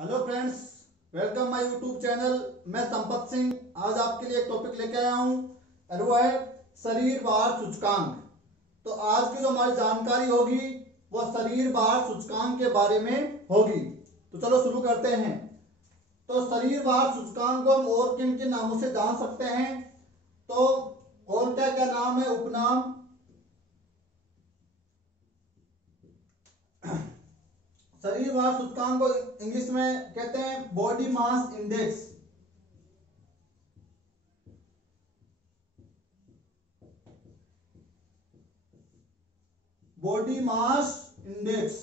Hello friends, welcome my YouTube channel. मैं संपत सिंह आज आपके लिए एक टॉपिक लेके आया हूँ और वो है शरीर भार सूचकांक। तो आज की जो हमारी जानकारी होगी वो शरीर भार सूचकांक के बारे में होगी। तो चलो शुरू करते हैं। तो शरीर भार सूचकांक को हम और किन किन नामों से जान सकते हैं? तो और क्या क्या नाम है, उपनाम? शरीर भार सूचकांक को इंग्लिश में कहते हैं body mass index. Body mass index.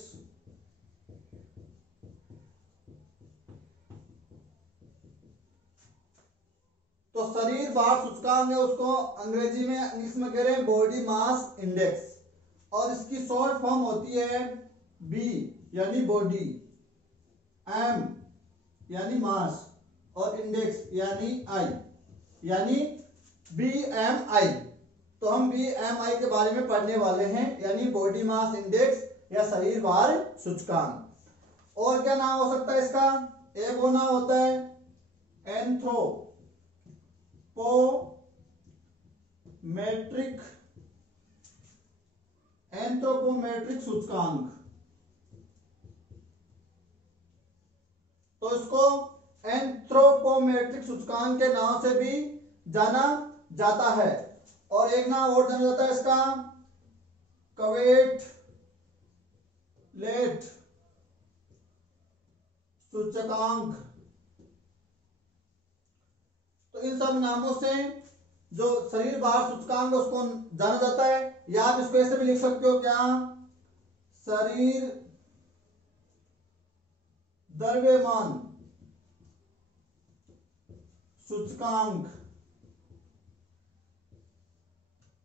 तो शरीर भार सूचकांक है, उसको अंग्रेजी में इंग्लिश में कह रहे हैं बॉडी मास इंडेक्स, और इसकी शॉर्ट फॉर्म होती है बी यानी बॉडी, एम यानी मास और इंडेक्स यानी आई, यानी BMI। तो हम BMI के बारे में पढ़ने वाले हैं, यानी बॉडी मास इंडेक्स या शरीर भार सूचकांक। और क्या नाम हो सकता है इसका? एक वो नाम होता है एंथ्रोपोमेट्रिक सूचकांक। तो इसको एंथ्रोपोमेट्रिक सूचकांक के नाम से भी जाना जाता है। और एक नाम और जाना जाता है इसका क्वेटलेट सूचकांक। तो इन सब नामों से जो शरीर भार सूचकांक उसको जाना जाता है, या आप इसको ऐसे भी लिख सकते हो, क्या? शरीर द्रव्यमान सूचकांक।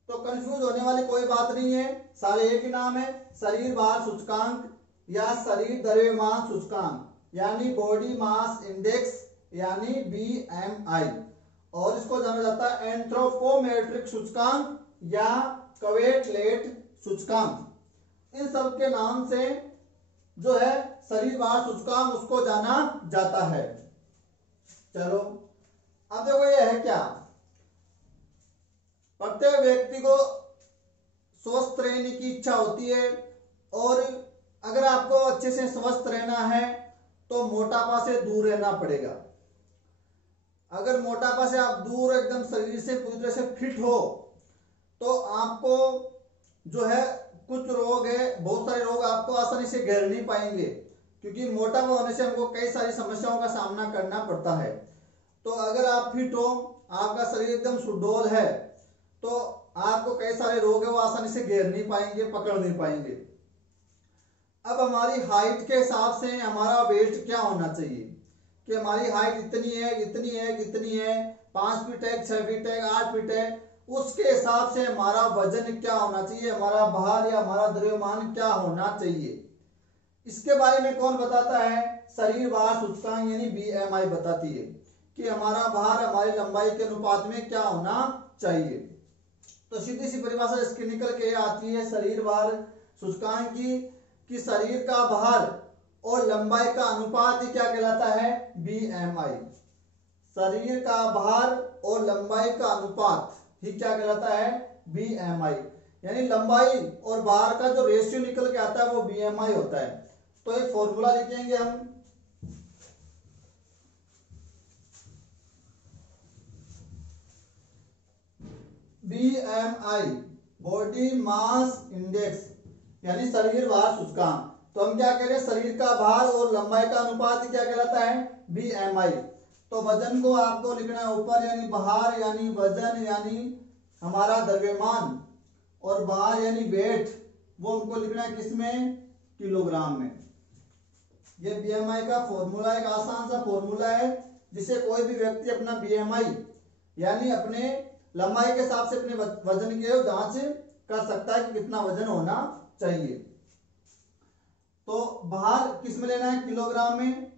तो कंफ्यूज होने वाली कोई बात नहीं है, सारे एक ही नाम है, शरीर भार सूचकांक या शरीर द्रव्यमान सूचकांक, यानी बॉडी मास इंडेक्स यानी BMI। और इसको जाना जाता है एंथ्रोपोमेट्रिक सूचकांक या क्वेटलेट सूचकांक। इन सब के नाम से जो है शरीर भार सूचकांक उसको जाना जाता है। चलो अब देखो, ये है क्या? प्रत्येक व्यक्ति को स्वस्थ रहने की इच्छा होती है, और अगर आपको अच्छे से स्वस्थ रहना है तो मोटापा से दूर रहना पड़ेगा। अगर मोटापा से आप दूर एकदम शरीर से पूरी तरह से फिट हो तो आपको जो है कुछ रोग है, बहुत सारे रोग आपको आसानी से घेर नहीं पाएंगे, क्योंकि मोटापा होने से हमको कई सारी समस्याओं का सामना करना पड़ता है। तो अगर आप फिट हो, आपका शरीर एकदम सुडौल है, तो आपको कई सारे रोग है वो आसानी से घेर नहीं पाएंगे, पकड़ नहीं पाएंगे। अब हमारी हाइट के हिसाब से हमारा वेट क्या होना चाहिए कि हमारी हाइट इतनी है, इतनी है, इतनी है, 5 फीट है, 6 फीट है, 8 फीट है, उसके हिसाब से हमारा वजन क्या होना चाहिए, हमारा भार या हमारा द्रव्यमान क्या होना चाहिए, इसके बारे में कौन बताता है? शरीर भार सूचकांक यानी BMI बताती है कि हमारा भार हमारी लंबाई के अनुपात में क्या होना चाहिए। तो सीधी सी परिभाषा इसकी निकल के आती है शरीर भार सूचकांक की कि शरीर का भार और लंबाई का अनुपात ही क्या कहलाता है? BMI। शरीर का भार और लंबाई का अनुपात ही क्या कहलाता है? BMI। यानी लंबाई और भार का जो रेशियो निकल के आता है वो BMI होता है। तो एक फॉर्मूला लिखेंगे हम, BMI बॉडी मास इंडेक्स यानी शरीर भार सूचकांक। तो हम क्या कह रहे हैं? शरीर का भार और लंबाई का अनुपात क्या कहलाता है? BMI। तो वजन को आपको लिखना है ऊपर, यानी भार यानी वजन यानी हमारा द्रव्यमान, और भार यानी वेट वो हमको लिखना है किसमें? किलोग्राम में। ये BMI का फॉर्मूला एक आसान सा फॉर्मूला है, जिसे कोई भी व्यक्ति अपना BMI यानी अपने लंबाई के हिसाब से अपने वजन की जांच कर सकता है कि कितना वजन होना चाहिए। तो भार किस में लेना है? किलोग्राम में,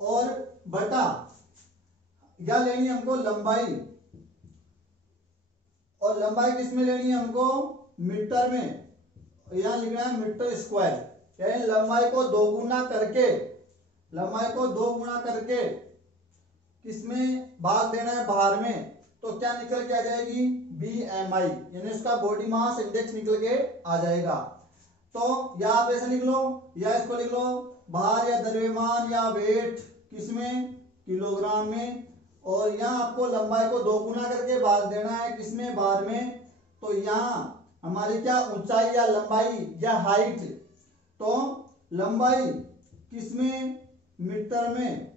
और बटा या लेनी हमको लंबाई, और लंबाई किस में लेनी है हमको? मीटर में। यहां लिखना है मीटर स्क्वायर, यानी लंबाई को दोगुना करके लंबाई को 2 गुना करके किसमें भाग देना है, भार में, तो क्या निकल के आ जाएगी, BMI, यानी उसका बॉडी मास इंडेक्स निकल के आ जाएगा। तो या आप ऐसे लिख लो या इसको लिख लो, भार या द्रव्यमान या वेट किसमें, किलोग्राम में, और यहाँ आपको लंबाई को 2 गुना करके भाग देना है किसमें, भार में। तो यहाँ हमारी क्या ऊंचाई या लंबाई या हाइट, तो लंबाई किसमें, मीटर में,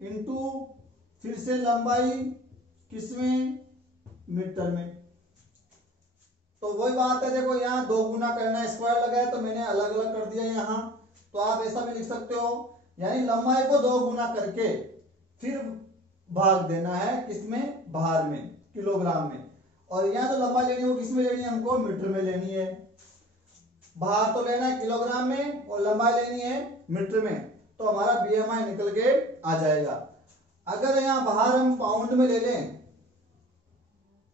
इंटू फिर से लंबाई किसमें, मीटर में। तो वही बात है, देखो यहाँ 2 गुना करना है, स्क्वायर लगा है तो मैंने अलग अलग कर दिया यहाँ। तो आप ऐसा भी लिख सकते हो, यानी लंबाई को 2 गुना करके फिर भाग देना है किसमें, भार में, किलोग्राम में। और यहाँ जो लंबाई लेनी है वो किसमें लेनी है, हमको मीटर में लेनी है। भार तो लेना है किलोग्राम में और लंबाई लेनी है मीटर में, तो हमारा BMI निकल के आ जाएगा। अगर यहाँ भार हम पाउंड में ले लें,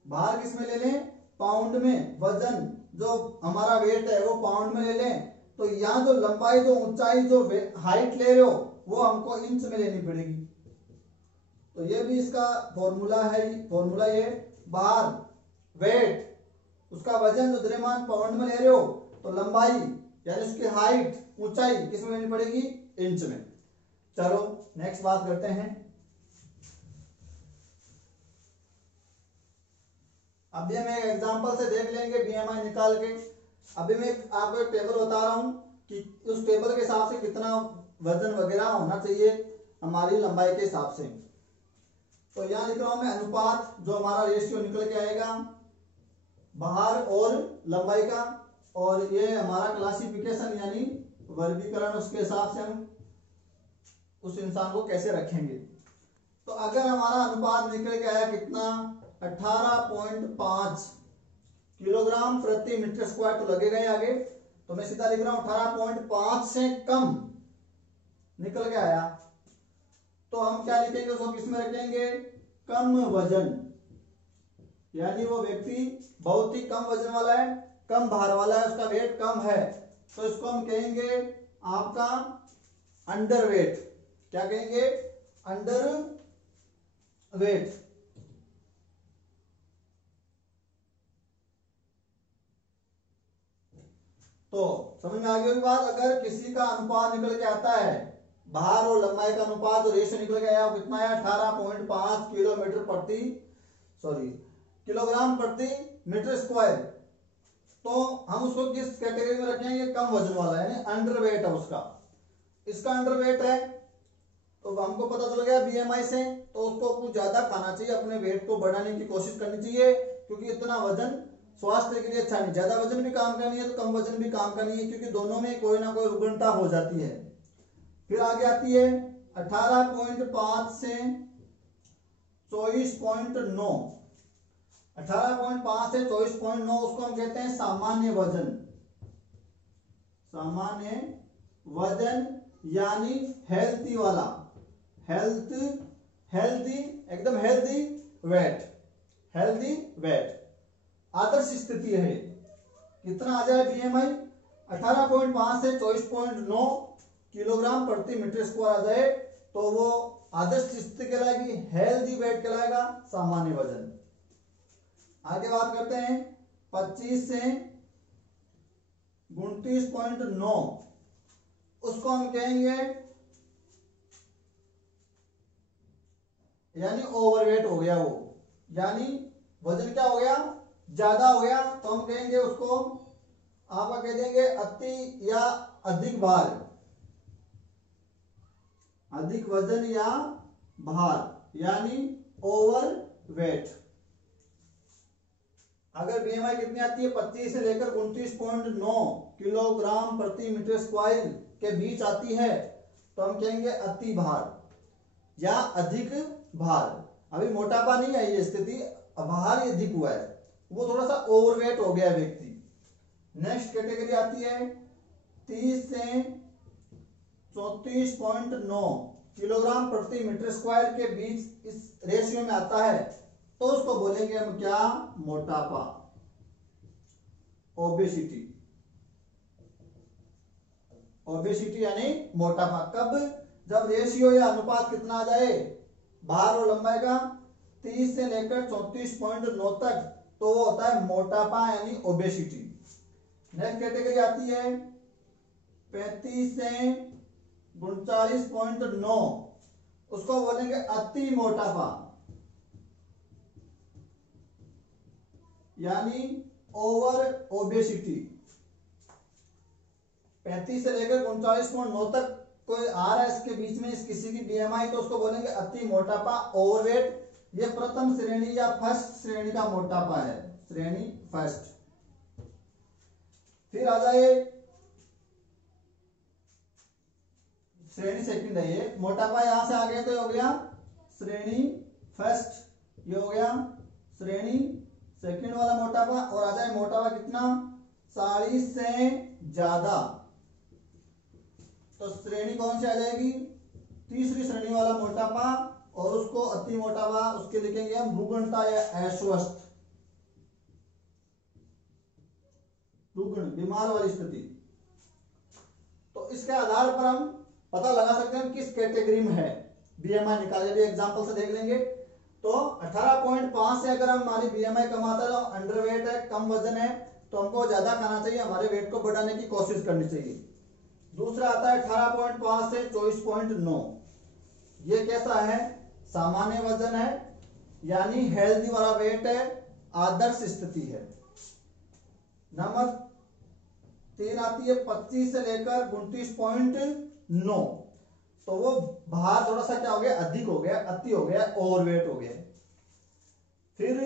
भार किसमें ले लें, पाउंड में, वजन जो हमारा वेट है वो पाउंड में ले लें, तो यहाँ जो लंबाई, जो ऊंचाई, जो हाइट ले रहे हो वो हमको इंच में लेनी पड़ेगी। तो ये भी इसका फॉर्मूला है, फॉर्मूला ये, भार, वेट, उसका वजन जो द्रव्यमान पाउंड में ले रहे हो, तो लंबाई यानी उसकी हाइट, ऊंचाई किसमें लेनी पड़ेगी, इंच में। चलो नेक्स्ट बात करते हैं। अभी हम एक एग्जांपल से देख लेंगे BMI निकाल के। अभी मैं आपको एक टेबल बता रहा हूं कि उस टेबल के हिसाब से कितना वजन वगैरह होना चाहिए हमारी लंबाई के हिसाब से। तो यहाँ लिख रहा हूं मैं अनुपात, जो हमारा रेशियो निकल के आएगा भार और लंबाई का, और ये हमारा क्लासिफिकेशन यानी वर्गीकरण, उसके हिसाब से हम उस इंसान को कैसे रखेंगे। तो अगर हमारा अनुपात निकल के आया कितना, 18.5 किलोग्राम प्रति मीटर स्क्वायर, तो लगेगा ही आगे, तो मैं सीधा लिख रहा हूं 18.5 से कम निकल के आया, तो हम क्या लिखेंगे, उसको किसमें रखेंगे, कम वजन, यानी वो व्यक्ति बहुत ही कम वजन वाला है, कम भार वाला है, उसका वेट कम है, तो इसको हम कहेंगे आपका अंडर वेट। क्या कहेंगे, अंडर वेट। तो समझ में आ गई बात। अगर किसी का अनुपात निकल के आता है, भार और लंबाई का अनुपात, जो रेशियो निकल के आया वो कितना है, 18.5 किलोग्राम प्रति मीटर स्क्वायर, तो हम उसको किस कैटेगरी में रखेंगे, कम वजन वाला, यानी अंडर वेट है उसका। इसका अंडर वेट है तो हमको पता चल गया BMI से, तो उसको कुछ ज्यादा खाना चाहिए, अपने वेट को बढ़ाने की कोशिश करनी चाहिए, क्योंकि इतना वजन स्वास्थ्य के लिए अच्छा नहीं। ज्यादा वजन भी काम का नहीं है तो कम वजन भी काम का नहीं है, क्योंकि दोनों में कोई ना कोई रुग्णता हो जाती है। फिर आगे आती है 18.5 से 24.9, 18.5 से 24.9, उसको हम कहते हैं सामान्य वजन। सामान्य वजन यानी हेल्थी वाला, हेल्थी एकदम हेल्थी वेट, आदर्श स्थिति है। कितना आ जाए BMI, 18.5 से 24.9 किलोग्राम प्रति मीटर स्क्वायर आ जाए तो वो आदर्श स्थिति कहलाएगी, हेल्थी वेट कहलाएगा, सामान्य वजन। आगे बात करते हैं 25 से 29.9, उसको हम कहेंगे यानी ओवरवेट हो गया वो, यानी वजन क्या हो गया, ज्यादा हो गया, तो हम कहेंगे उसको, आपका कह देंगे अति या अधिक भार, अधिक वजन या भार, यानी ओवरवेट। अगर BMI कितनी आती है, 25 से लेकर 29.9 किलोग्राम प्रति मीटर स्क्वायर के बीच आती है, तो हम कहेंगे अति भार या अधिक भार। अभी मोटापा नहीं आई है स्थिति, भार अधिक हुआ है, वो थोड़ा सा ओवरवेट हो गया व्यक्ति। नेक्स्ट कैटेगरी आती है 30 से 34.9 किलोग्राम प्रति मीटर स्क्वायर के बीच, इस रेशियो में आता है, तो उसको बोलेंगे हम क्या, मोटापा, ओबेसिटी यानी मोटापा। कब, जब रेशियो या अनुपात कितना आ जाए भार और लंबाई का 30 से लेकर 34.9 तक, तो वो होता है मोटापा यानी ओबेसिटी। नेक्स्ट कैटेगरी आती है 35 से 39.9, उसको बोलेंगे अति मोटापा यानी ओवर ओबेसिटी। 35 से लेकर 39.9 तक कोई आ रहा है इसके बीच में इस किसी की बीएमआई, तो उसको बोलेंगे अति मोटापा, ओवरवेट। ये प्रथम श्रेणी या फर्स्ट श्रेणी का मोटापा है, श्रेणी फर्स्ट। फिर आ जाए श्रेणी सेकंड है, ये मोटापा यहां से आ गया तो हो गया श्रेणी फर्स्ट, ये हो गया श्रेणी सेकंड वाला मोटापा। और आ जाए मोटापा कितना 40 से ज्यादा, तो श्रेणी कौन सी आ जाएगी तीसरी श्रेणी वाला मोटापा, और उसको अति मोटापा उसके लिखेंगे हम रुग्णता या अस्वस्थ, रुग्ण बीमार वाली स्थिति। तो इसके आधार पर हम पता लगा सकते हैं किस कैटेगरी में है, बीएमआई निकाल के एग्जांपल से देख लेंगे। तो 18.5 से अगर हमारी बीएमआई कम आता है तो अंडरवेट है, कम वजन है, तो हमको ज्यादा खाना चाहिए, हमारे वेट को बढ़ाने की कोशिश करनी चाहिए। दूसरा आता है 18.5 से 24.9, ये कैसा है सामान्य वजन है यानी हेल्दी वाला वेट है, आदर्श स्थिति है। नंबर 3 आती है 25 से लेकर 29.9, तो वो भार थोड़ा सा क्या हो गया अधिक हो गया, अति हो गया, ओवरवेट हो गया। फिर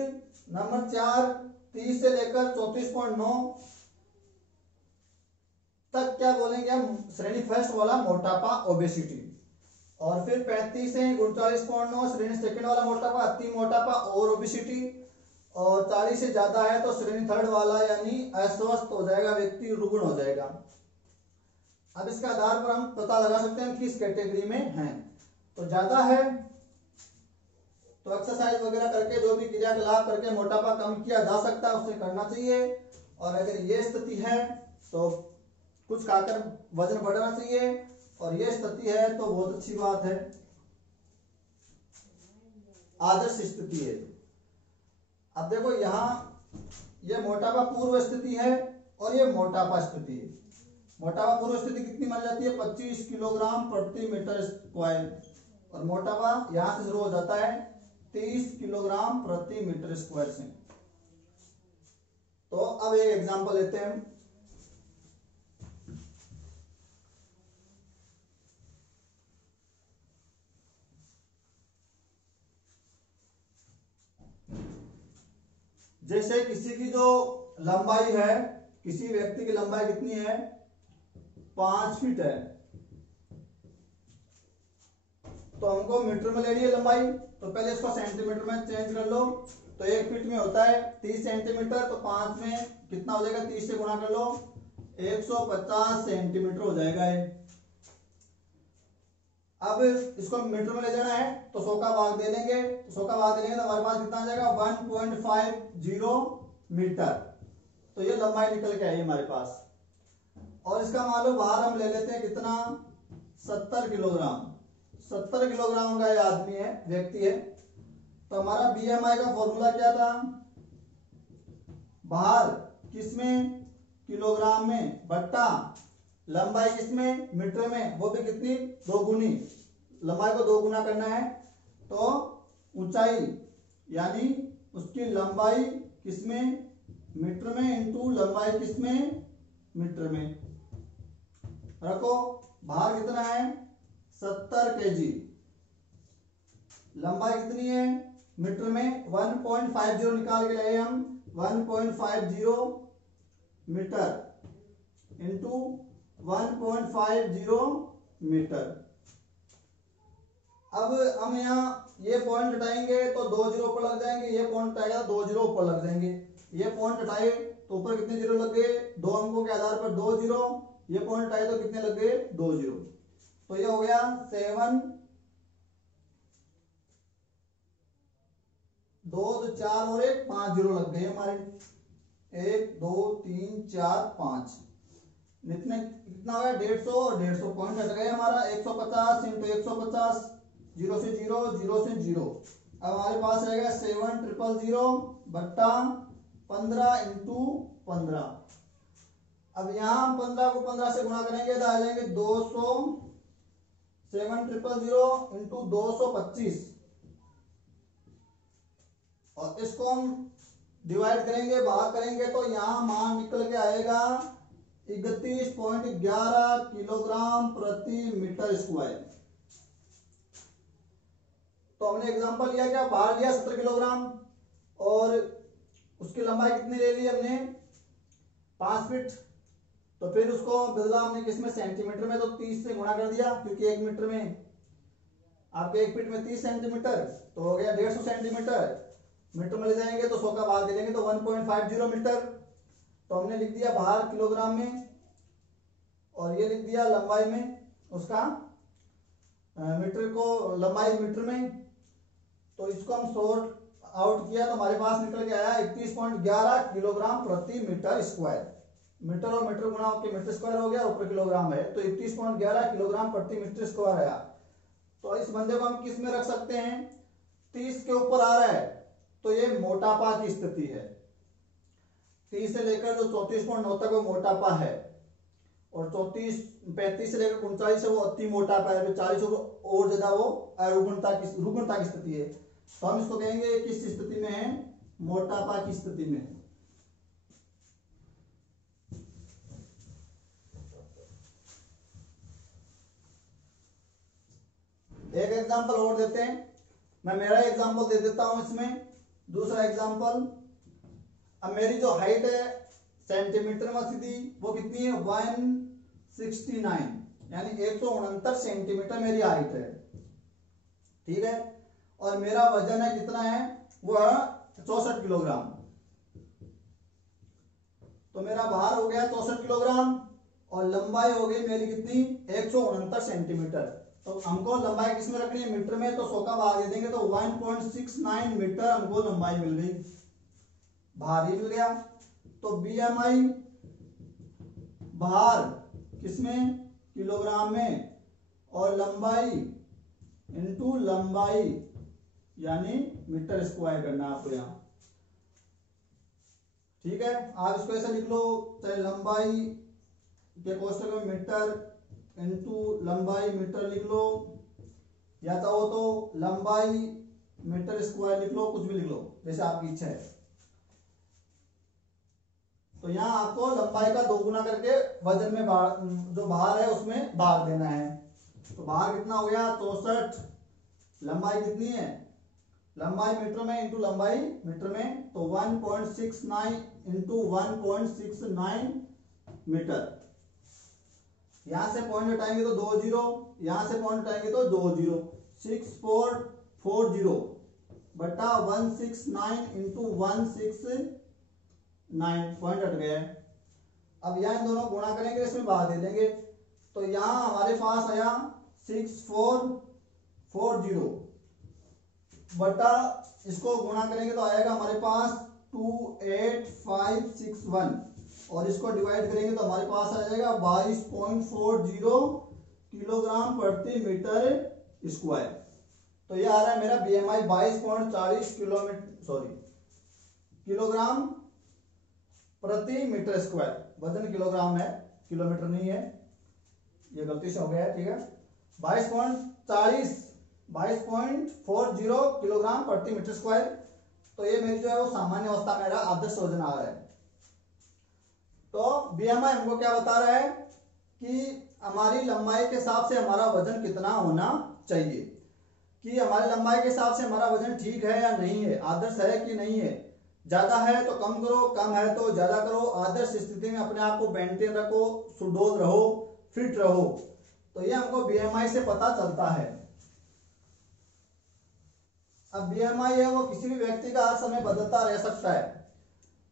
नंबर 4 30 से लेकर 34.9 तक क्या बोलेंगे हम श्रेणी फर्स्ट वाला मोटापा ओबेसिटी। और फिर 35 से 39.9 श्रेणी सेकंड वाला मोटापा अति मोटापा और ओबेसिटी। और 40 से ज्यादा है तो श्रेणी थर्ड वाला यानी अस्वस्थ हो जाएगा व्यक्ति, रुग्ण हो जाएगा। अब इसके आधार पर हम पता लगा सकते हैं किस कैटेगरी में हैं। तो ज्यादा है तो एक्सरसाइज वगैरह करके जो भी क्रियाकलाप करके मोटापा कम किया जा सकता है उसे करना चाहिए। और अगर ये स्थिति है तो कुछ खाकर वजन बढ़ाना चाहिए, और ये स्थिति है तो बहुत अच्छी बात है, आदर्श स्थिति है। अब देखो यहाँ ये मोटापा पूर्व स्थिति है और ये मोटापा स्थिति है। मोटापा पूर्व स्थिति कितनी मानी जाती है 25 किलोग्राम प्रति मीटर स्क्वायर, और मोटापा यहां से शुरू हो जाता है 30 किलोग्राम प्रति मीटर स्क्वायर से। तो अब एक एग्जांपल लेते हैं हम। जैसे किसी की जो लंबाई है, किसी व्यक्ति की लंबाई कितनी है 5 फीट है, तो हमको मीटर में लेनी है लंबाई, तो पहले इसको सेंटीमीटर में चेंज कर लो। तो 1 फीट में होता है 30 सेंटीमीटर, तो 5 में कितना हो जाएगा 30 से गुणा कर लो 150 सेंटीमीटर हो जाएगा ये। अब इसको मीटर में ले जाना है तो 100 का भाग दे लेंगे, तो 100 का भाग दे लेंगे तो हमारे पास कितना आ जाएगा 1.50 मीटर। तो ये लंबाई निकल के आई हमारे पास। और इसका मान लो भार हम ले लेते हैं कितना 70 किलोग्राम। 70 किलोग्राम का ये आदमी है, व्यक्ति है। तो हमारा बीएमआई का फॉर्मूला क्या था, भार किसमें किलोग्राम में बट्टा लंबाई किसमें मीटर में, वो भी कितनी 2 गुनी, लंबाई को 2 गुना करना है। तो ऊंचाई यानी उसकी लंबाई किसमें मीटर में इंटू लंबाई किसमें मीटर में। रखो भार कितना है 70 केजी, लंबाई कितनी है मीटर में 1.50 निकाल के लाए हम 1.50 मीटर इंटू 1.50 मीटर। अब हम यहाँ ये पॉइंट हटाएंगे तो 2 जीरो ऊपर लग जाएंगे, ये पॉइंट हटाएगा 2 जीरो ऊपर लग जाएंगे। ये पॉइंट हटाए तो ऊपर कितने जीरो लग गए 2 अंकों के आधार पर 2 जीरो, ये पॉइंट हटाए तो कितने लग गए 2 जीरो। तो ये हो गया 7, 2 तो 4 और 1 5 जीरो लग गए हमारे, 1 2 3 4 5। कितना हो गया 150 और 150 पॉइंट हट गया हमारा 150 इंटू 150 0 से 0 0 से 0। अब हमारे पास रहेगा 7000 बट्टा 15 इंटू 15। अब यहाँ हम 15 को 15 से गुणा करेंगे तो आ जाएंगे 200 7000 इंटू 225 और इसको हम डिवाइड करेंगे भाग करेंगे तो यहाँ मान निकल के आएगा 31.11 किलोग्राम प्रति मीटर स्क्वायर। तो हमने एग्जांपल लिया क्या, भार लिया 70 किलोग्राम और उसकी लंबाई कितनी ले ली हमने 5 फीट। तो फिर उसको बदला हमने किसमें सेंटीमीटर में, तो 30 से गुणा कर दिया क्योंकि 1 मीटर में आपके 1 फीट में 30 सेंटीमीटर तो हो गया 150 सेंटीमीटर। मीटर में ले जाएंगे तो 100 का भाग दे देंगे तो 1.50 मीटर। तो हमने लिख दिया भार किलोग्राम में और ये लिख दिया लंबाई में उसका मीटर को लंबाई मीटर में। तो इसको हम सॉर्ट आउट किया तो हमारे पास निकल के आया 31.11 किलोग्राम प्रति मीटर स्क्वायर। मीटर और मीटर गुणा होकर मीटर स्क्वायर हो गया, ऊपर किलोग्राम है तो 31.11 किलोग्राम प्रति मीटर स्क्वायर आया। तो इस बंदे को हम किस में रख सकते हैं, 30 के ऊपर आ रहा है तो ये मोटापा की स्थिति है। 30 से लेकर जो 34.9 तक वो मोटापा है और 35 से लेकर 39 है वो अति मोटापा है, 40 और ज्यादा वो रुग्णता की स्थिति है। तो हम इसको कहेंगे किस स्थिति में है, मोटापा की स्थिति में है। एक एग्जांपल और देते हैं, मैं मेरा एग्जांपल दे देता हूं इसमें। दूसरा एग्जांपल, अब मेरी जो हाइट है सेंटीमीटर में सीधी वो कितनी है 169 यानी 169 सेंटीमीटर मेरी हाइट है, ठीक है। और मेरा वजन है कितना है, वो 64 किलोग्राम। तो मेरा भार हो गया 64 किलोग्राम और लंबाई हो गई मेरी कितनी 169 सेंटीमीटर। तो हमको लंबाई किस में रखनी है, मीटर में, तो 100 का भाग दे देंगे तो 1.69 मीटर हमको लंबाई मिल गई, भार ही मिल गया। तो बीएमआई भार किसमें, किलोग्राम में, और लंबाई इनटू लंबाई यानी मीटर स्क्वायर करना है आपको यहाँ, ठीक है। आप इसको ऐसे लिख लो, चाहे लंबाई के कोष्टक में मीटर इनटू लंबाई मीटर लिख लो, या चाहो तो लंबाई मीटर स्क्वायर लिख लो, कुछ भी लिख लो जैसे आपकी इच्छा है। तो यहाँ आपको लंबाई का 2 गुना करके वजन में जो भार है उसमें भाग देना है। तो भार कितना हो गया 64, लंबाई कितनी है, लंबाई मीटर में इंटू लंबाई मीटर में, तो 1.69 इंटू 1.69 मीटर। यहां से पॉइंट हटाएंगे तो 2 जीरो, यहां से पॉइंट हटाएंगे तो 2 जीरो, 6440 बटा 169 इंटू 169 पॉइंट हट गया है। अब यहाँ इन दोनों गुणा करेंगे, इसमें भाग दे देंगे। तो यहाँ हमारे पास आया 6440 बटा, इसको गुणा करेंगे तो आएगा हमारे पास 28561 और इसको डिवाइड करेंगे तो हमारे पास आ जाएगा 22.40 किलोग्राम प्रति मीटर स्क्वायर। तो ये आ रहा है मेरा बीएमआई 22.40 किलोग्राम प्रति मीटर स्क्वायर। वजन किलोग्राम है, किलोमीटर नहीं है, ये गलती से हो गया है, ठीक है। 22.40 किलोग्राम प्रति मीटर स्क्वायर। तो ये मेरी जो है वो सामान्य अवस्था मेरा आदर्श वजन आ रहा है। तो बीएमआई हमको क्या बता रहा है कि हमारी लंबाई के हिसाब से हमारा वजन कितना होना चाहिए, कि हमारी लंबाई के हिसाब से हमारा वजन ठीक है या नहीं है, आदर्श है कि नहीं है। ज्यादा है तो कम करो, कम है तो ज्यादा करो। आदर्श स्थिति में अपने आप को मेंटेन रखो, सुडौल रहो, फिट रहो। तो ये हमको बीएमआई से पता चलता है। अब बीएमआई है वो किसी भी व्यक्ति का हर समय बदलता रह सकता है।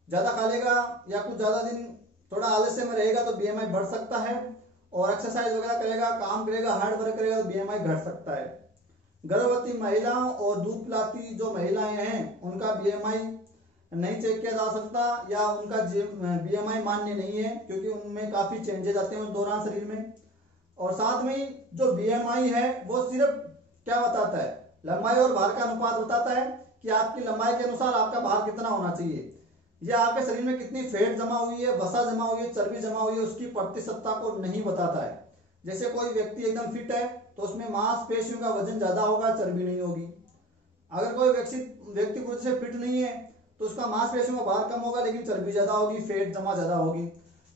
ज्यादा खा लेगा या कुछ ज्यादा दिन थोड़ा आलस्य में रहेगा तो बीएमआई बढ़ सकता है, और एक्सरसाइज वगैरह करेगा, काम करेगा, हार्ड वर्क करेगा तो बीएमआई घट सकता है। गर्भवती महिलाओं और दूध पिलाती जो महिलाएं हैं उनका बीएमआई नहीं चेक किया जा सकता, या उनका BMI मान्य नहीं है, क्योंकि उनमें काफी चेंजेस आते हैं उस दौरान शरीर में। और साथ में जो BMI है वो सिर्फ क्या बताता है, लंबाई और भार का अनुपात बताता है कि आपकी लंबाई के अनुसार आपका भार कितना होना चाहिए। यह आपके शरीर में कितनी फैट जमा हुई है, वसा जमा हुई है, चर्बी जमा हुई है, उसकी प्रतिशतता को नहीं बताता है। जैसे कोई व्यक्ति एकदम फिट है तो उसमें मांसपेशियों का वजन ज्यादा होगा, चर्बी नहीं होगी। अगर कोई व्यक्ति पूरी से फिट नहीं है तो उसका मांसपेशियों का भार कम होगा लेकिन चर्बी ज्यादा होगी, फैट जमा ज्यादा होगी।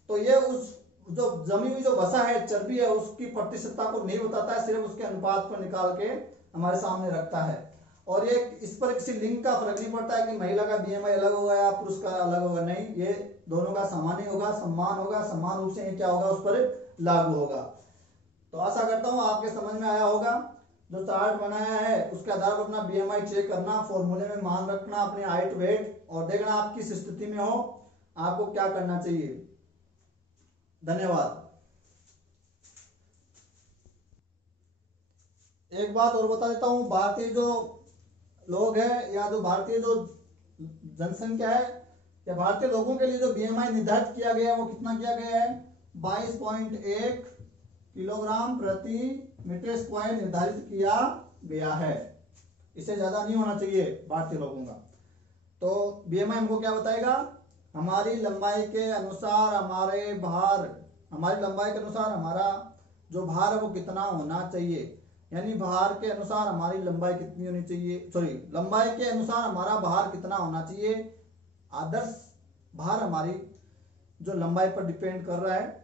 तो ये उस जो जमी हुई जो वसा है, चर्बी है, उसकी प्रतिशतता को नहीं बताता है, सिर्फ उसके अनुपात को निकाल के हमारे सामने रखता है। और ये इस पर किसी लिंग का फर्क नहीं पड़ता है कि महिला का BMI अलग होगा या पुरुष का अलग होगा, नहीं, ये दोनों का समान ही होगा, सम्मान होगा, समान रूप से ये क्या होगा, उस पर लागू होगा। तो आशा करता हूँ आपके समझ में आया होगा। जो चार्ट बनाया है उसके आधार पर अपना BMI चेक करना, फॉर्मूले में मान रखना अपने हाइट वेट, और देखना आप किस स्थिति में हो, आपको क्या करना चाहिए। धन्यवाद। एक बात और बता देता हूँ, भारतीय जो लोग हैं या जो भारतीय जो जनसंख्या है या भारतीय लोगों के लिए जो BMI निर्धारित किया गया है वो कितना किया गया है, 22.1 किलोग्राम प्रति मीटर स्क्वायर निर्धारित किया गया है। इससे ज्यादा नहीं होना चाहिए भारतीय लोगों का। तो BMI हमको क्या बताएगा, हमारी लंबाई के अनुसार हमारे भार, हमारी लंबाई के अनुसार हमारा जो भार है वो कितना होना चाहिए, यानी भार के अनुसार हमारी लंबाई कितनी होनी चाहिए, सॉरी, लंबाई के अनुसार हमारा भार कितना होना चाहिए। आदर्श भार हमारी जो लंबाई पर डिपेंड कर रहा है